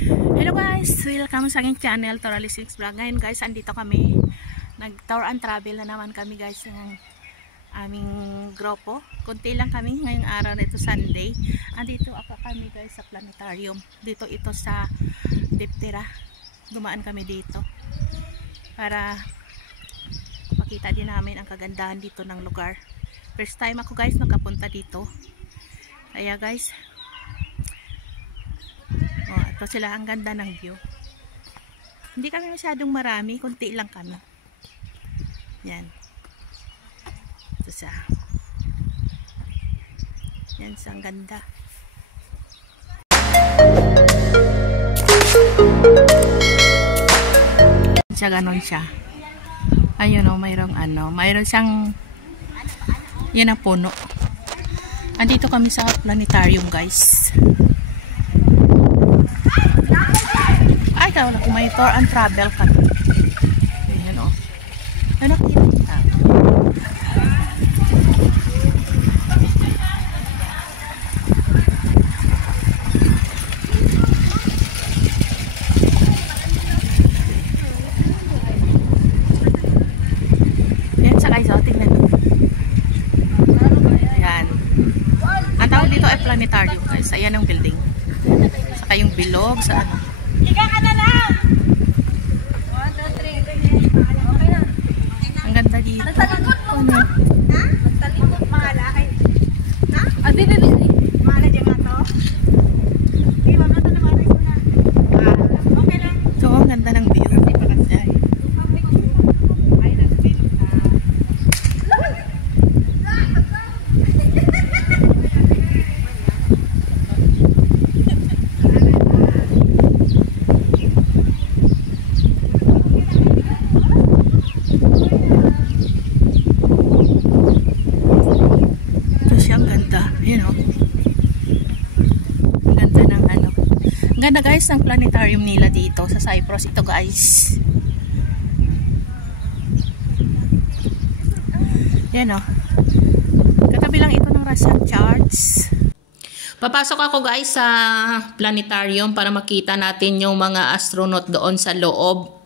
Hello guys, welcome sa aking channel Toralisix Vlog. Ngayon guys, andito kami, nag tour and travel na naman kami guys ng aming grupo. Kunti lang kami ngayong araw na ito, Sunday. Andito ako kami guys sa planetarium. Dito ito sa Diptera. Dumaan kami dito para makita din namin ang kagandahan dito ng lugar. First time ako guys nakapunta dito. Kaya guys, ito sila, ang ganda ng view. Hindi kami masyadong marami, kunti lang kami. Yan. Ito siya. Yan siya, ang ganda. Siya, ganon siya. Ayun o, mayroon siyang yan ang puno. Andito kami sa planetarium guys. Ay, kaya wala kung may tour and travel ka. Ayan o. Ano kita? Ayan sa guys, o. Tingnan o. Ayan. Ang tawag dito ay planetarium guys. Ayan ang building. Saka yung bilog sa ano. Ika ka na lang! 1, 2, 3. Okay na. Ang ganda dito. Nagtalikod mo. Ano? Ha? Nagtalikod mahala. Ha? Adi, mahala dyan nga to. Di ba? Mata na mahala ko na. Okay lang. So, ang ganda ng view. Ay, nag-film na. Ganda guys ng planetarium nila dito sa Cyprus. Ito guys, yan o, katabi lang ito ng Russian Church. Papasok ako guys sa planetarium para makita natin yung mga astronaut doon sa loob.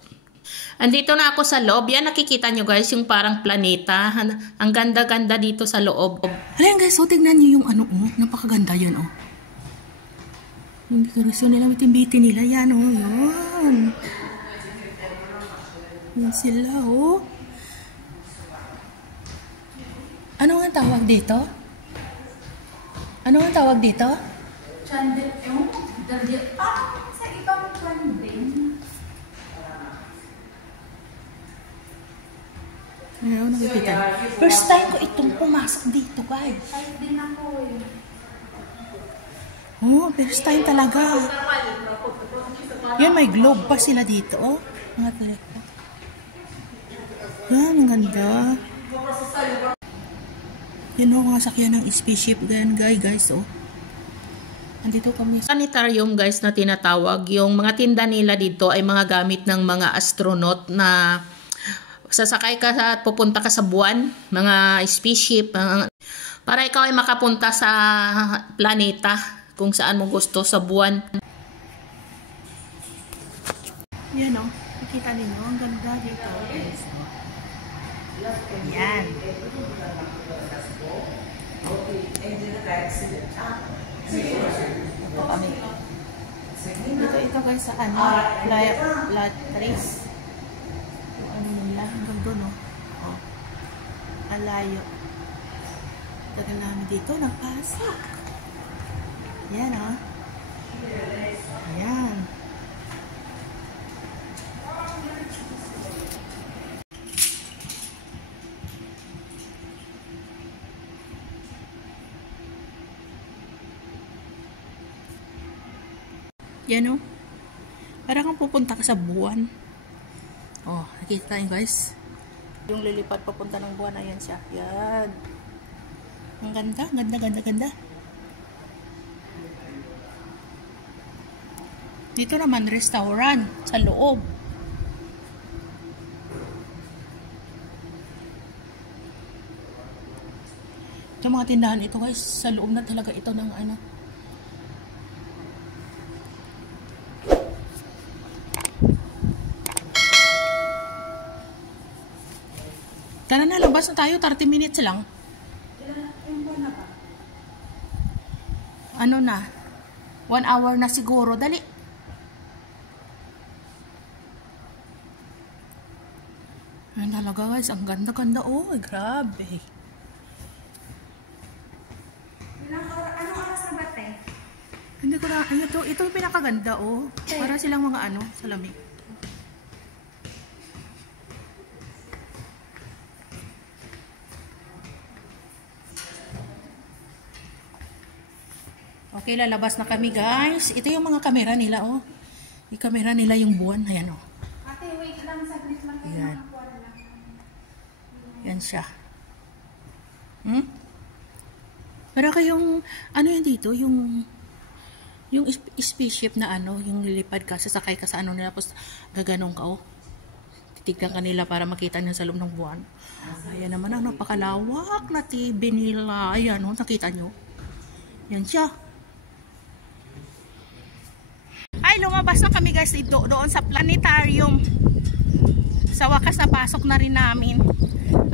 Andito na ako sa loob. Yan, nakikita nyo guys yung parang planeta. Ang ganda-ganda dito sa loob. Ayan guys, so tignan nyo yung ano, napakaganda yan o. Yung dekorasyon nila, bitin-bitin nila. Yan o, yan. Yan sila o. Ano nga tawag dito? Ano nga tawag dito? Chandel yung dali. Sa ibang planting. Ano nakikita? First time ko itong pumasok dito guys. Kahit din ako eh. Oh, first time talaga. Yan, may globe pa sila dito. Oh, mga talaga. Yan, ang ganda. Yan o, mga sakyan ng spaceship. Ganyan, guys, oh. Andito kami. Planetarium, guys, na tinatawag. Yung mga tinda nila dito ay mga gamit ng mga astronaut na sasakay ka at pupunta ka sa buwan. Mga spaceship. Para ikaw ay makapunta sa planeta kung saan mo gusto sa buwan. Yan o, nakita ninyo, ang ganda dito. Yan. Ito kami. Ito guys sa ano, Latrace. Ano nila, hanggang doon o. Ang layo. Tagal namin dito, napasok. Yan o. Ayan. Yan o. Parang kang pupunta ka sa buwan. Oh, nakita nyo guys. Yung lilipad papunta ng buwan. Ayan siya. Yan. Ang ganda, ganda. Dito naman, restaurant sa loob. Ito mga tindahan ito guys, sa loob na talaga ito ng ano. Tara na, labas na tayo. 30 minutes lang. Ano na? 1 hour na siguro. Dali. Ay, talaga guys. Ang ganda-ganda. Oh, grabe. Anong oras na ba, te? Hindi ko na. Ito yung pinakaganda. Oh. Para silang mga ano, salami. Okay, lalabas na kami guys. Ito yung mga kamera nila, oh. Yung kamera nila yung buwan. Ayan, oh. Ate, wait lang. Saglit lang kayo. Ayan. Yan siya. Para kayong, ano yun dito, yung spaceship na ano, yung lilipad ka, sasakay ka sa ano nila, tapos gaganong ka, oh. Titignan ka nila para makita nila sa loob ng buwan. Ayan naman ang napakalawak na TV nila. Ayan, oh, nakita nyo. Yan siya. Ay, lumabas na kami guys dito, doon sa planetarium. Sa wakas na pasok na rin namin.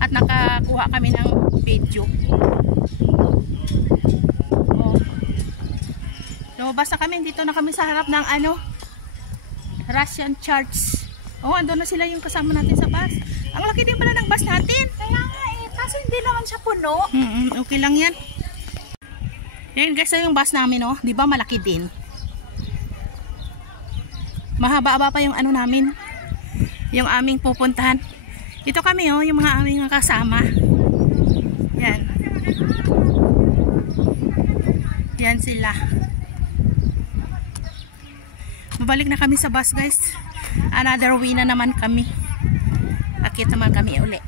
At nakakuha kami ng video. Oh. Lumabas na kami, dito na kami sa harap ng ano, Russian Church. Oh, andun na sila yung kasama natin sa bus. Ang laki din pala ng bus natin. Kaya nga eh, kaso hindi naman siya puno. Okay lang yan. Yan guys, yung bus namin, oh, di ba malaki din. Mahaba-haba pa yung ano namin, yung aming pupuntahan. Ito kami, oh, yung mga aming kasama. Yan. Yan sila. Babalik na kami sa bus guys. Another way na naman kami. Akit naman kami uli.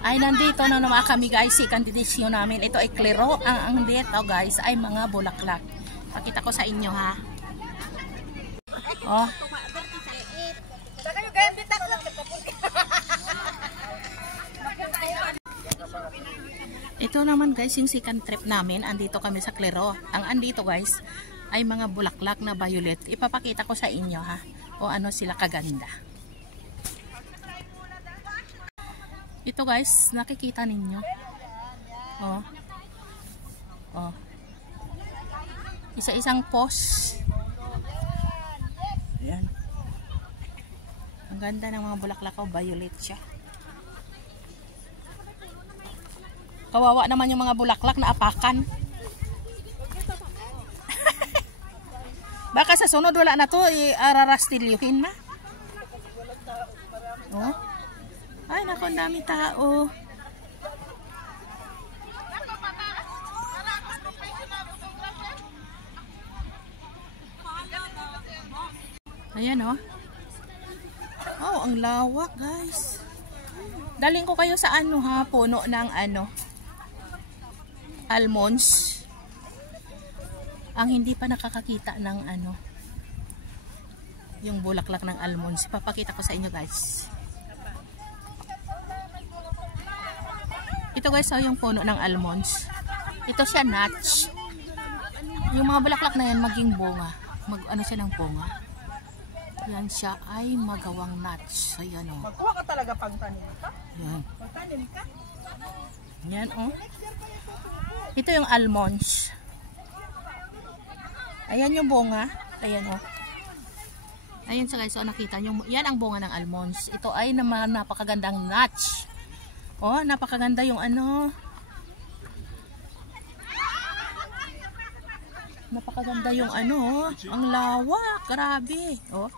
Ay, nandito na naman kami guys, si kandidasyon namin. Ito ay klero. Ang dito guys ay mga bulaklak. Pakita ko sa inyo ha. Oh. Ito naman guys, yung second trip namin. Andito kami sa klero. Ang andito guys ay mga bulaklak na violet. Ipapakita ko sa inyo ha. O ano sila kaganda. Ito guys, nakikita ninyo. Oh. Oh. Isa-isang post. Ayan. Ang ganda ng mga bulaklak ko, violet siya. Kawawa naman yung mga bulaklak na apakan. Baka sa sunod wala na to, ararastilyuhin na. Oh. Ay, naku, ang dami tao. Ayan, oh. Oh, ang lawak, guys. Daling ko kayo sa ano, ha, puno ng ano, almonds. Ang hindi pa nakakakita ng ano, yung bulaklak ng almonds. Papakita ko sa inyo, guys. Ito guys, oh, yung puno ng almonds. Ito siya notch. Yung mga bulaklak na yan maging bunga. Ano siya ng bunga. Yan siya ay magawang notch. Ayan, oh. Magkuha ka talaga pang tanim ka? Yan. Magtanim ka? Yan, oh. Ito yung almonds. Ayan yung bunga. Ayan, oh. Ayan siya guys, oh, nakita nyo. Yan ang bunga ng almonds. Ito ay naman napakagandang notch. Oh, napakaganda yung ano. Napakaganda yung ano, oh. Ang lawak, grabe. Oh.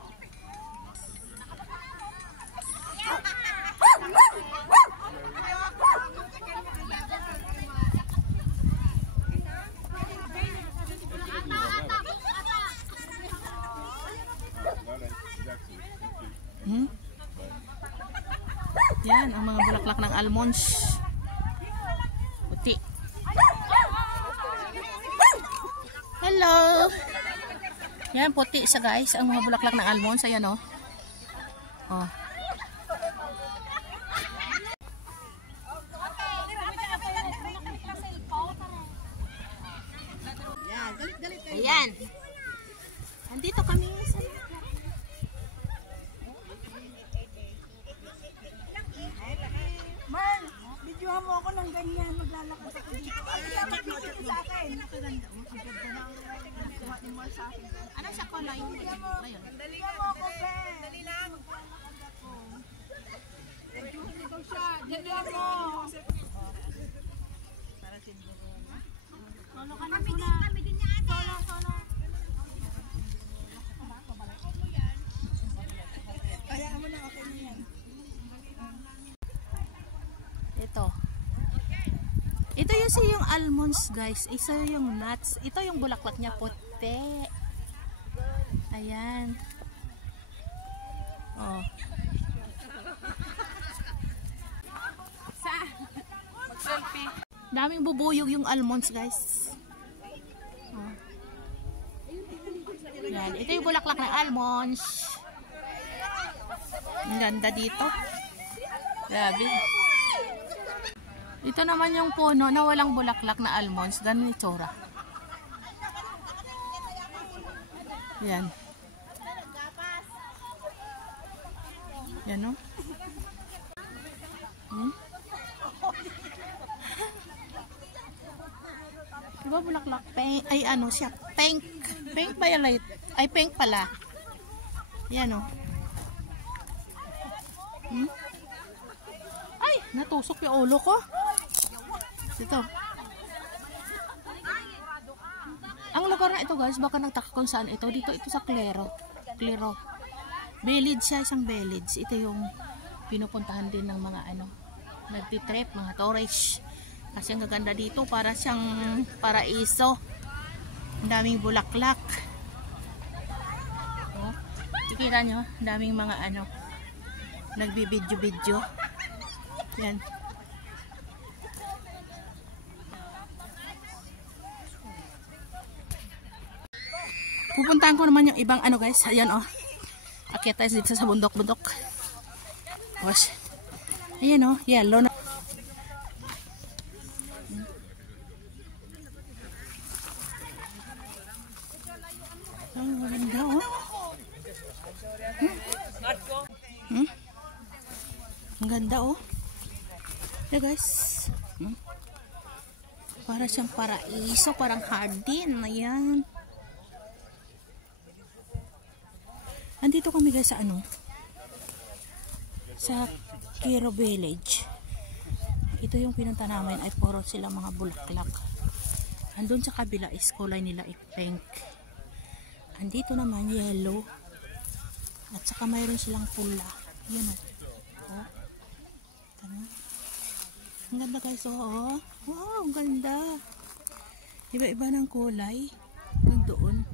Yan, ang mga bulaklak ng almonds. Puti. Hello! Yan, puti siya guys. Ang mga bulaklak ng almonds. Ayan, oh. Oh. Ayan. Andito kami sa Bigyan mo ako ng ganyan, maglalakad ako dito. Ay, dapat picture sa akin. Nakaganda mo. Ano sa kulay? Bigyan mo ako, Ben. Dali lang. Bigyan mo. Solo ka na muna. Kami din niya ate. Solo. Kaya mo na, okay na yan. Ito yung almonds guys. Isa yung nuts. Ito yung bulaklak niya puti. Ayan. Oh. Mag-selfie. Daming bubuyog yung almonds guys. Oh. Ayan. Ito yung bulaklak ng almonds. Ang ganda dito. Grabe. Ito naman yung puno na walang bulaklak na almonds. Ganun itsura. Yan. Yan o. Diba bulaklak? Pink. Ay ano siya? Pink. Pink violet. Ay pink pala. Yan o. Ay, natusok yung ulo ko. Ito. Ang lugar na ito guys, baka nagtaka kung saan ito. Dito ito sa Clero. Village siya, isang village. Ito yung pinupuntahan din ng mga nagtitrip, mga tourists. Kasi ang gaganda dito, para siyang paraiso. Ang daming bulaklak. Oh, kikita nyo, ang daming mga nagbibidyo-bidyo. Yan. Pupuntahan ko naman yung ibang guys. Ayan akyat tayo dito sa bundok-bundok. Tapos, ayan yellow na. Ang ganda Ang ganda Yeah guys. Para siyang paraiso, parang hardin. Ayan. Andito kami guys sa sa Clero Village. Ito yung pinunta namin ay puro sila mga bulaklak. Andun sa kabila is kulay nila ay pink. Andito naman yellow. At saka mayroon silang pula. Yan Ang ganda guys Wow, ang ganda. Iba-iba ng kulay. Doon.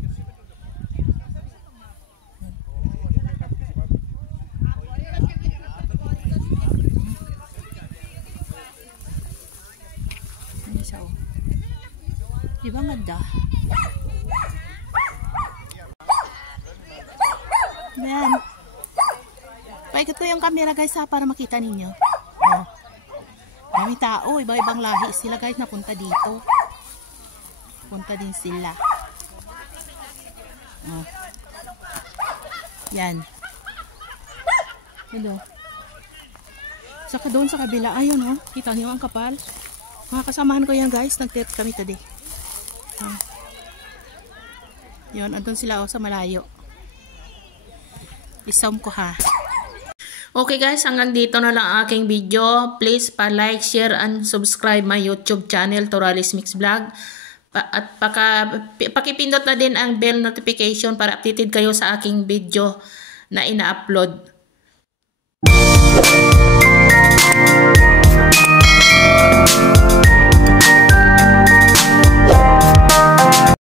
Diba ganda? Ayan. Paikot ko yung camera guys para makita ninyo. Dami tao, iba-ibang lahi sila guys napunta dito. Punta din sila. Yan. Hello. Saka doon sa kabila, ayun kita niyo ang kapal. Mga kasamahan ko yan guys, nag-trip kami today. Yun, andun sila sa malayo. Isam ko ha. Okay guys, hanggang dito na lang aking video. Please pa-like, share, and subscribe my YouTube channel, Toralis Mix Vlog. At pakipindot na din ang bell notification para updated kayo sa aking video na ina-upload.